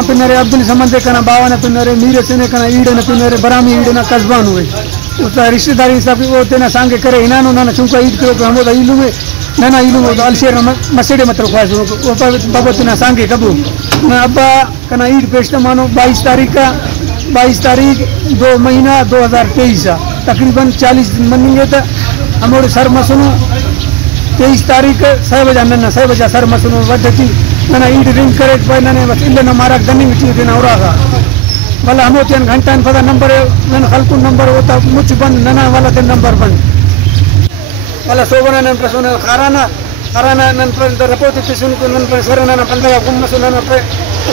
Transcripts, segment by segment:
पिनरे अब्दुल समंदे कना बावन पिनरे मीर सिने कना ईडन पिनरे बरामी ईडन कस्बान हुए उस रिश्तेदारी सब वो तेना सांगे करे इनानो ना चुका ईद को हम इलू में ना इलू अलशेर मसेडे मतलब खास वो बाबा तेना सांगे कबू ना अब्बा कना ईद पेश मानो 22 तारीख 2 महीना 2023 तकरीबन 40 दिन मनेंगे तो हमारे सर मसनो 23 तारीख 6 बजे सर मसनो वधती ना ईद रिंग करे ना बस इल्ले ना मारा गनी मिट्टी देना हो रहा वाला हम होते घंटा पता नंबर नन खलकू नंबर होता मुझ बंद नना वाला ते नंबर बंद वाला सोबना नन प्रसोना खाराना नन पर रपोते तिसुन को नन पर सरना ना पंदरा गुम्मस नन पर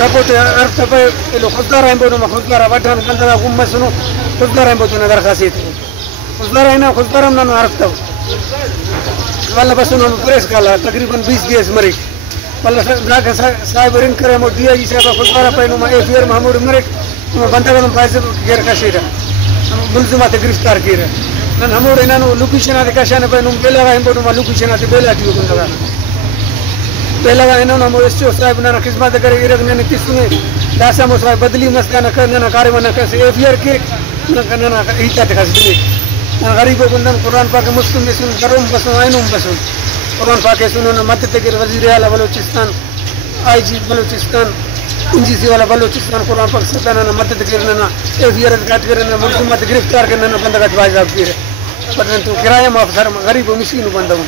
रपोते अर्थ पे लो खुददार है बोनो खुददार वठन पंदरा गुम्मस नो खुददार है बोतो नगर खासियत खुददार है ना खुददार नन अर्थ वाला बस उन्होंने प्रेस काला तकरीबन 20 दिवस मरे वाला जाके साहब रिंग करे मो दिया जी से खुददार पे नो एफआईआर महमूद मरे बंदगन फाइज गेर कशीरा मुलजिमात गिरफ्तार किए नन हमोड़ इनानो लोकेशन आते कशाने पे नु बेला है बोनो लोकेशन आते बेला टियो बंदगा बेला इनानो हमो एसओ साहब ना खिदमत करे इरग ने किसने दासा मो साहब बदली मस्का ना करना ना कार्य ना कैसे एफआईआर के ना करना ना इता ते खास दिले गरीबो बंदन कुरान पाक मुस्लिम में सुन करूम बसो आइनुम बसो कुरान पाक सुनो ना मत ते वजीर आला बलूचिस्तान आईजी बलूचिस्तान इंजीसी वाला बलूचिस्तान कुरान पाक सताना ना मदद करना ना एफआईआर काट करना मुल्क गिरफ्तार करना ना बंदा का जवाब दे रहे पर तू किराया माफ सर गरीब मिस्किन बंदा हूं